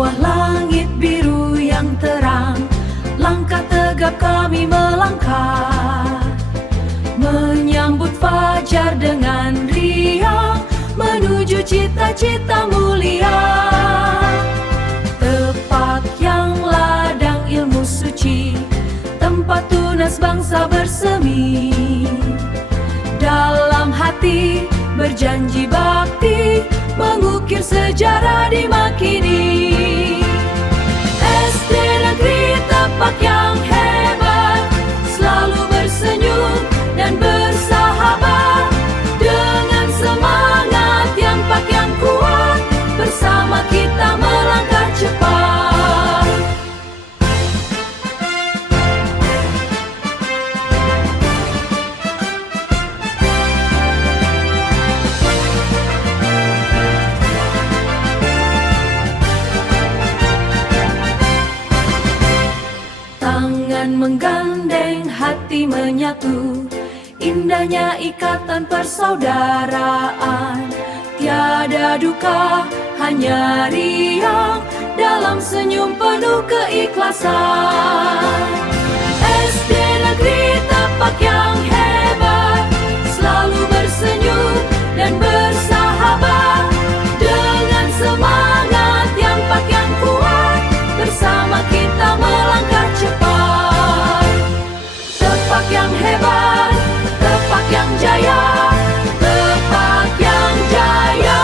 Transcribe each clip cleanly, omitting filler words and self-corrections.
bawah langit biru yang terang, langkah tegap kami melangkah, menyambut fajar dengan riang, menuju cita-cita mulia. Tepat yang ladang ilmu suci, tempat tunas bangsa bersemi. Dalam hati berjanji bakti, mengukir sejarah di Makini. SD Negeri Tepak yang hebat, selalu bersenyum dan bersahabat. Dengan semangat yang pak yang kuat, bersama kita melangkah cepat. Tangan menggandeng, hati menyatu, indahnya ikatan persaudaraan. Tiada duka, hanya riang, dalam senyum penuh keikhlasan. SD Negeri Tepak yang hebat, selalu bersenyum dan bersahabat. Dengan semangat yang pak yang kuat, bersama kita melangkah cepat. Tepak yang hebat, Tepak yang jaya, Tepak yang jaya.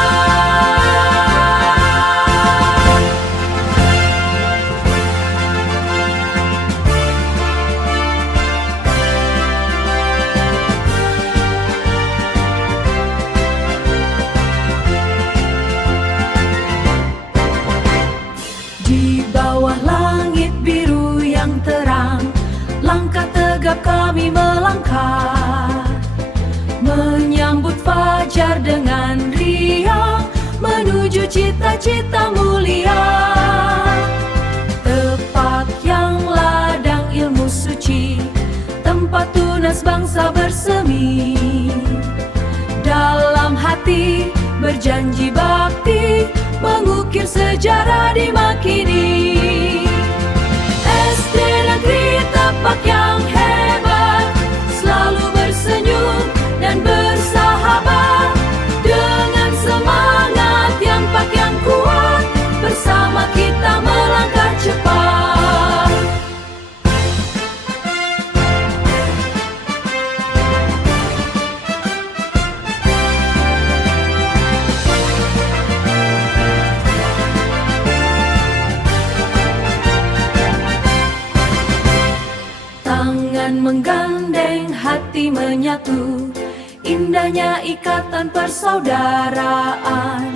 Di bawah langit biru yang terang, langkah tegap kami melangkah, menyambut fajar dengan riang, menuju cita-cita mulia. Tepat yang ladang ilmu suci, tempat tunas bangsa bersemi. Dalam hati berjanji bakti, mengukir sejarah di Makini. SD Negeri Tepak yang hebat, selalu bersenyum dan bersahabat. Dengan semangat yang pak yang kuat, bersama kita melangkah cepat. Tangan menggandeng, hati menyatu, indahnya ikatan persaudaraan.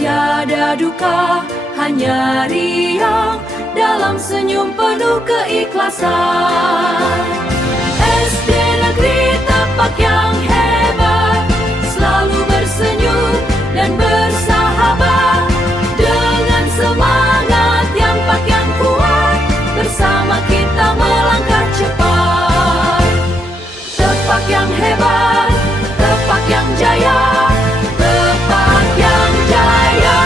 Tiada duka, hanya riang, dalam senyum penuh keikhlasan. SD Negeri Tepak yang hebat, selalu bersenyum dan bersahabat. Dengan semangat yang pak yang kuat, bersama kita melangkah cepat. Tepak yang hebat, Tepak yang jaya, Tepak yang jaya.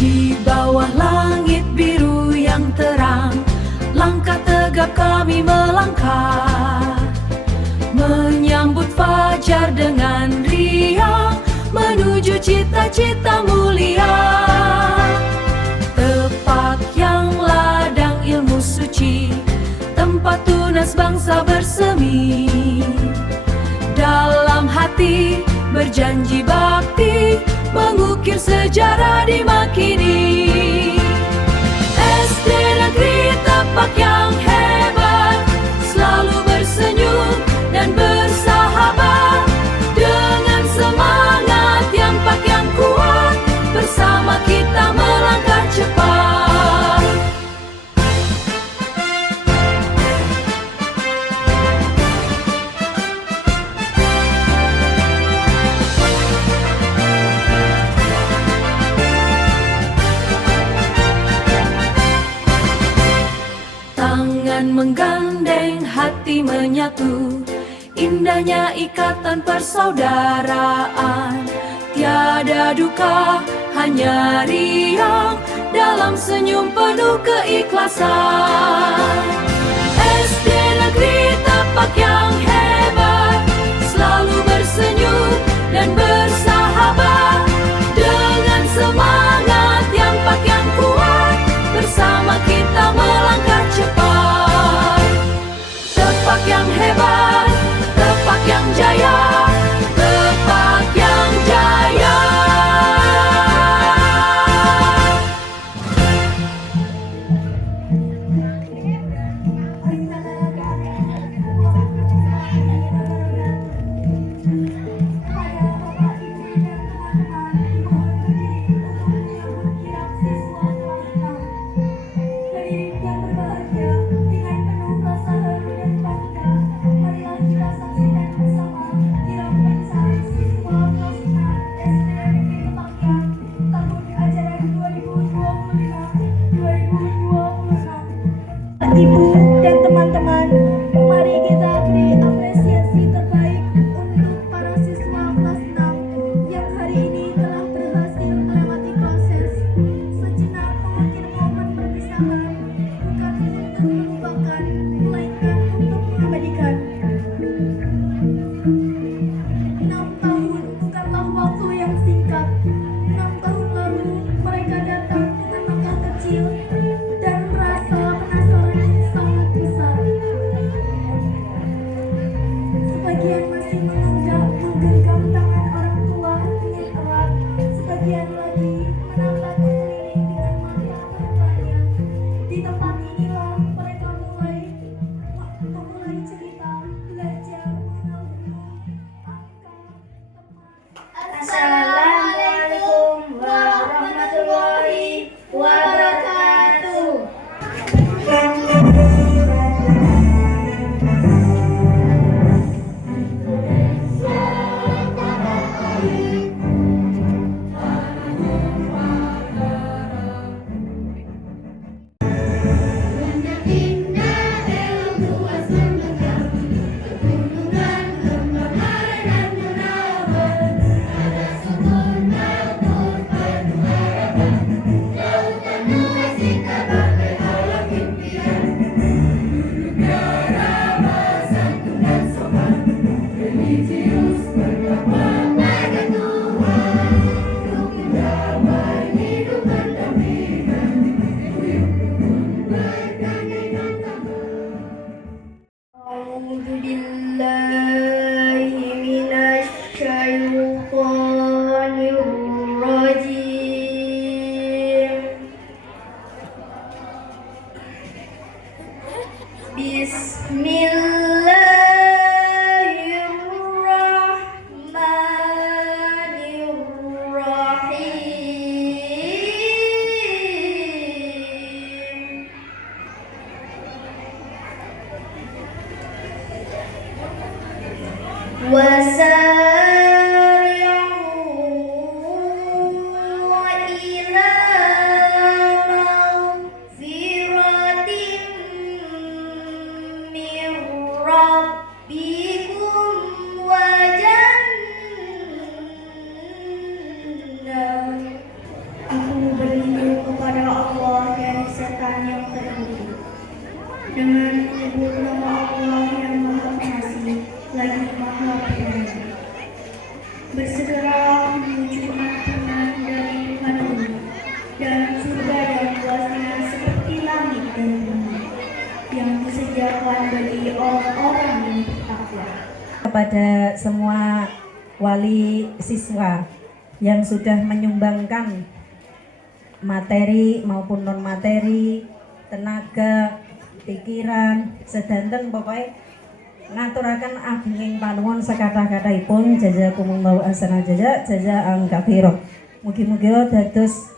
Di bawah langit biru yang terang, langkah tegap kami melangkah, menyambut fajar dengan riang, menuju cita-cita mulia. Tepat yang ladang ilmu suci, tempat tunas bangsa bersemi. Dalam hati berjanji bakti, mengukir sejarah di Makini. SD Negeri Tepak yang hebat, selalu bersenyum dan bersahabat. Dengan semangat yang pak yang kuat, bersama kita melangkah cepat. hati menyatu. Indahnya ikatan persaudaraan, tiada duka, hanya riang dalam senyum penuh keikhlasan. SD Negeri Tepak yang hebat, selalu bersenyum dan bersahabat. Dengan semangat yang pak yang kuat, bersama kita melangkah cepat. Tepak yang hebat, Tepak yang jaya, Tepak yang jaya. Ibu dan teman-teman, mari kita beri apresiasi terbaik untuk para siswa kelas 6 yang hari ini telah berhasil melewati proses. Sejenak mengukir momen perpisahan, bukan untuk melupakan, melainkan untuk mengabadikan. 6 tahun bukanlah waktu yang singkat. 6 tahun lalu mereka datang dengan langkah kecil dan rasa penasaran sangat besar. Sebagian masih menggenggam tangan orang tua dengan erat, sebagian lagi menatap keliling dengan mata bertanya. Di tempat inilah mereka memulai cerita, belajar mengenal guru, angka, teman. Assalamualaikum warahmatullahi wabarakatuh. A'udzu billahi minasy syaithanir rajim. Bismillahirrahmanirrahim. Wasari'u ila maghfiratin min rabbikum wa jannah. Aku berlindung kepada Allah dari setan yang terkutuk. Dengan menyebut nama Allah yang Maha Pengasih lagi Maha Penyayang. Bersegera menuju ampunan dari Tuhanmu dan surga yang luasnya seperti langit dan bumi, yang disediakan bagi orang-orang yang bertakwa. Kepada semua wali siswa yang sudah menyumbangkan materi maupun non materi, tenaga, pikiran, sedanten pokoknya ngaturaken ageng panuwun sekathah-kathahipun jazakumullahu ahsanal jaza angkafiro. Mugi-mugi dados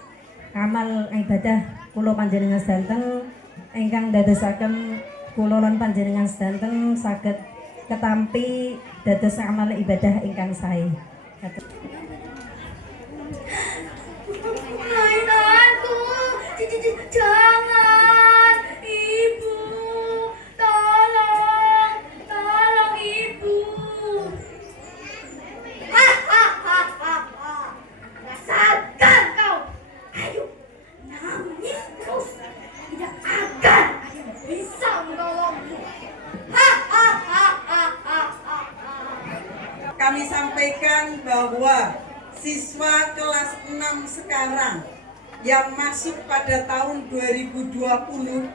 amal ibadah kula panjenengan sedanten ingkang dadosaken kula lan panjenengan sedanten saged ketampi dados amal ibadah ingkang sae. Mainanku, jangan, Ibu, tolong, siswa kelas 6 sekarang yang masuk pada tahun 2020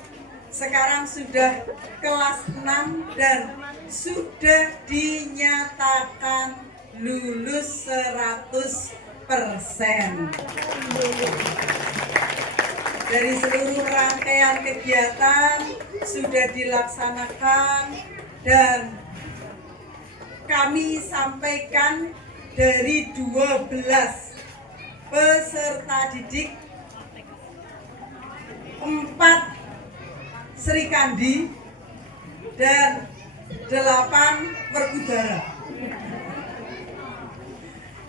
sekarang sudah kelas 6 dan sudah dinyatakan lulus 100%. Dari seluruh rangkaian kegiatan sudah dilaksanakan dan kami sampaikan dari 12 peserta didik, 4 Sri Kandi dan 8 Werkudara.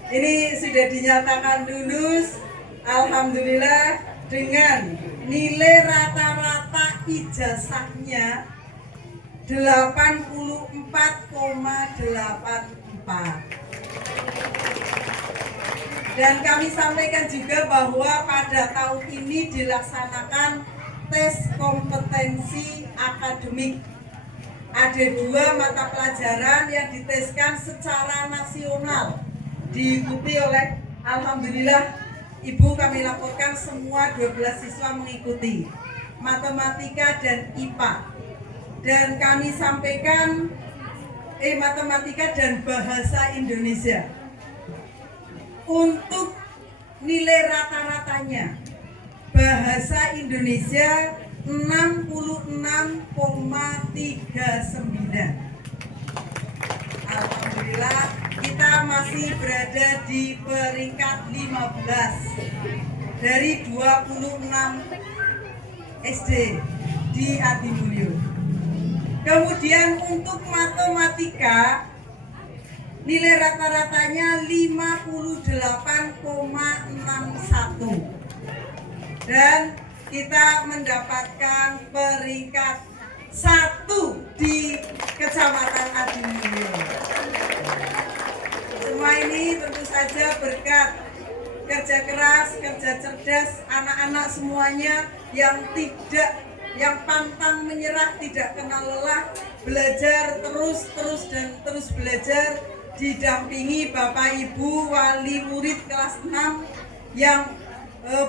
Ini sudah dinyatakan lulus, alhamdulillah, dengan nilai rata-rata ijazahnya 84,84. Dan kami sampaikan juga bahwa pada tahun ini dilaksanakan tes kompetensi akademik. Ada 2 mata pelajaran yang diteskan secara nasional. Diikuti oleh, alhamdulillah, Ibu kami laporkan semua 12 siswa mengikuti matematika dan IPA. Dan kami sampaikan matematika dan bahasa Indonesia. Untuk nilai rata-ratanya bahasa Indonesia 66,39. Alhamdulillah kita masih berada di peringkat 15 dari 26 SD di Adimulyo. Kemudian untuk matematika nilai rata-ratanya 58,61 dan kita mendapatkan peringkat 1 di Kecamatan Adimulyo. Semua ini tentu saja berkat kerja keras, kerja cerdas anak-anak semuanya yang pantang menyerah, tidak kenal lelah, belajar terus belajar, didampingi Bapak Ibu wali murid kelas 6 yang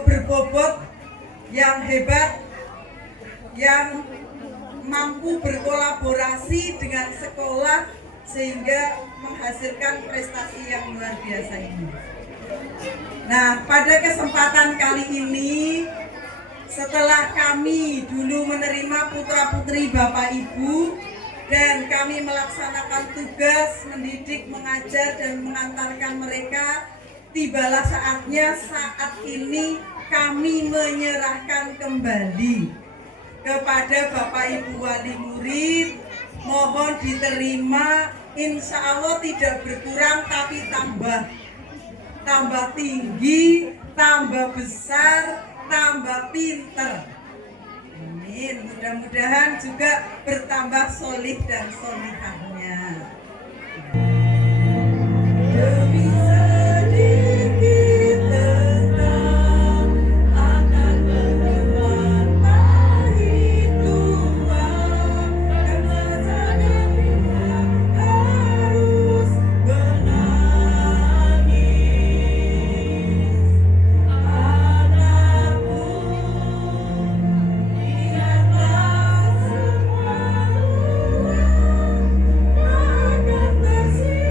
berbobot, yang hebat, yang mampu berkolaborasi dengan sekolah sehingga menghasilkan prestasi yang luar biasa ini. Nah, pada kesempatan kali ini setelah kami dulu menerima putra-putri Bapak Ibu dan kami melaksanakan tugas mendidik, mengajar dan mengantarkan mereka, tibalah saatnya saat ini kami menyerahkan kembali kepada Bapak Ibu wali murid. Mohon diterima, insya Allah tidak berkurang tapi tambah tinggi, tambah besar, tambah pinter. Amin. Mudah-mudahan juga bertambah solih dan solihahnya. Demi sedikit tentang akan berteman pahit luar, karena saja kita harus menangis. Anakku, ingatlah semua akan tersia.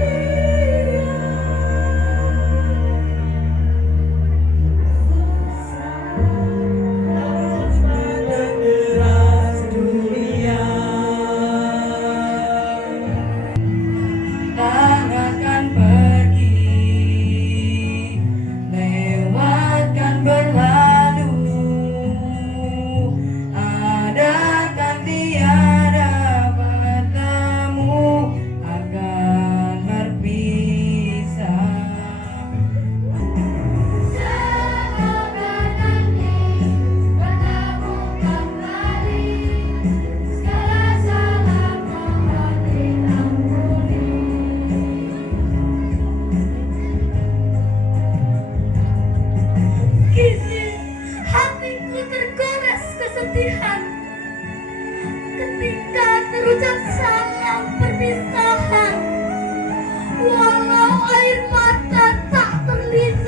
Pada deras dunia akan pergi, lewatkan berlalu, adakan tiada bertemu, akan berpisah. Semoga nanti bertemu kembali, segala salah mohon diampuni. Kini hatiku tergores kesedihan ketika terucap salam perpisahan. Walau air mata tak terlihat,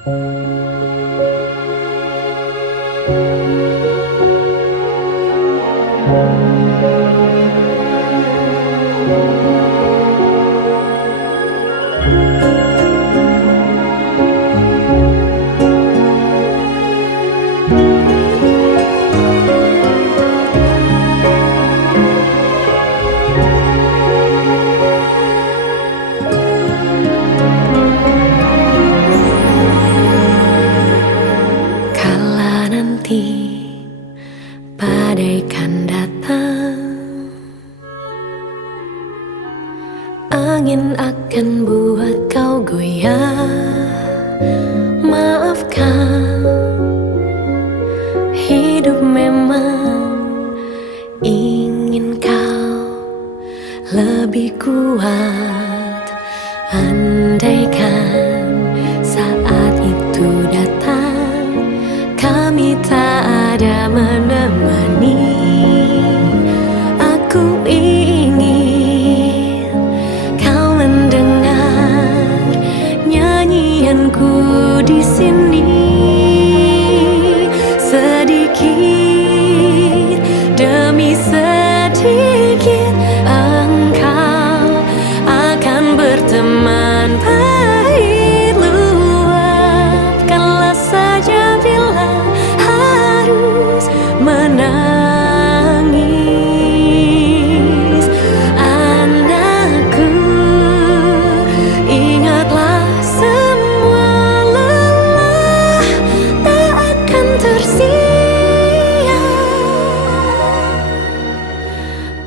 Kala nanti badai kan datang, angin akan buat kau goyah. Maafkan, hidup memang ingin kau lebih kuat. Andaikan saat itu datang, kami tak ada menemani. Aku ingin kau mendengar nyanyianku di sini. Sedikit demi sedikit engkau akan berteman. Pahit luapkanlah saja bila harus menangis. Anakku, ingatlah semua lelah tak akan tersia.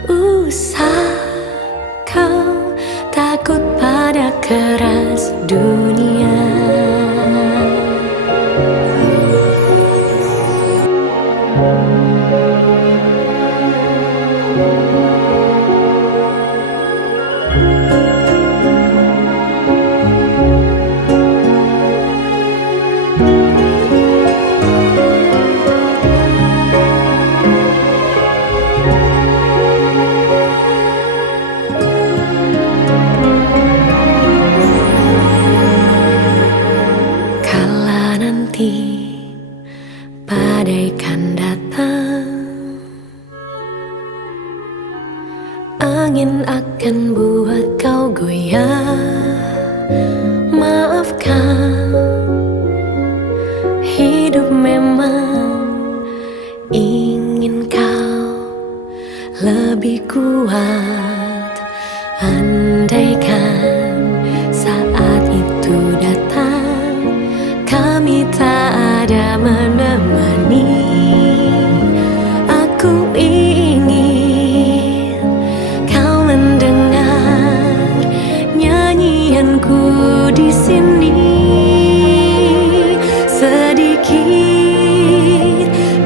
Usah kau takut pada keras dunia. Kala nanti badai kan datang, angin akan buat kau goyah. Maafkan, hidup memang ingin kau lebih kuat. Andaikan saat itu datang, kami tak ada menemani. Aku ingin kau mendengar nyanyianku di sini. Sedikit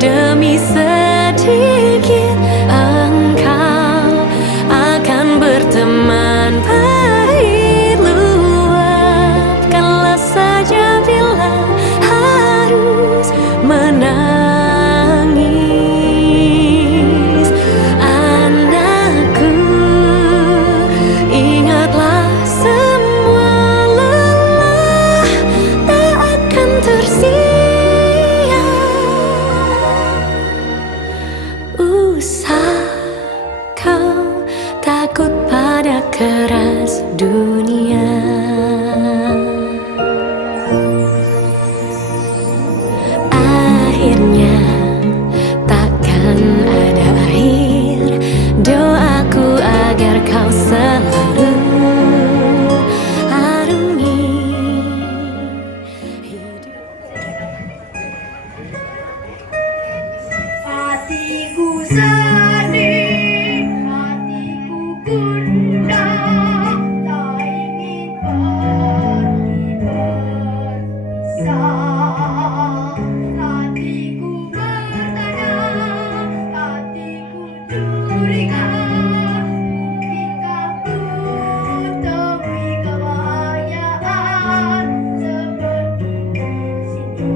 demi sedikit engkau akan berteman. Pahit luapkanlah saja bila harus menangis. Anakku, ingatlah semua lelah tak akan tersia. Usah kau takut pada keras dunia. Akhirnya takkan ada akhir. Doaku agar kau selalu arungi hidup. Hatiku sedih, hatiku gundah, tak ingin pergi berpisah. Hatiku bertanya, hatiku curiga, mungkinkah ku temui kebahagiaan seperti di sini.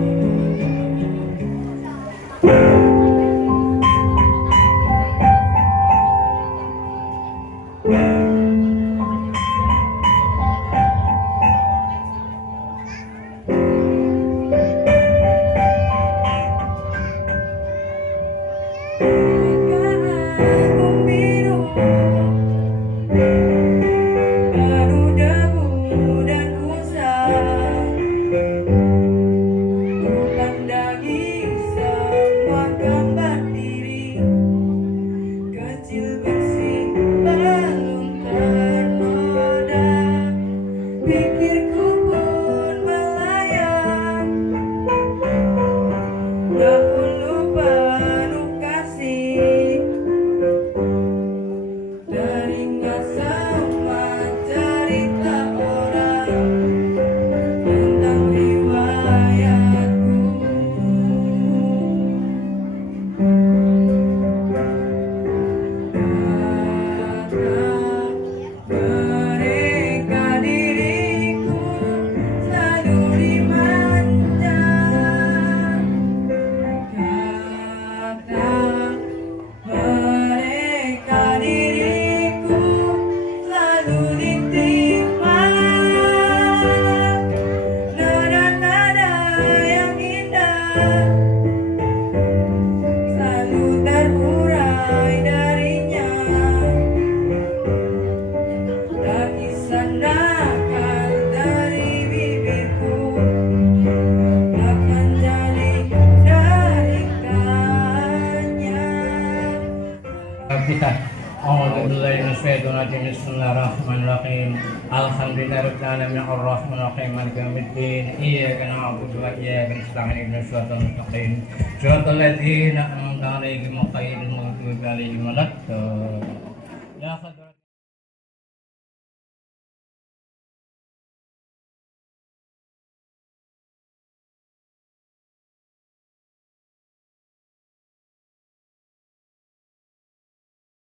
Rajim. Bismillahirrahmanirrahim. Alhamdulillahirabbil alamin arrahmanir rahim maliki yaumiddin. Iyyaka na'budu wa iyyaka nasta'in ihdinas siratal mustaqim. Siratal ladzina an'amta 'alaihim ghairil maghdubi 'alaihim waladdallin.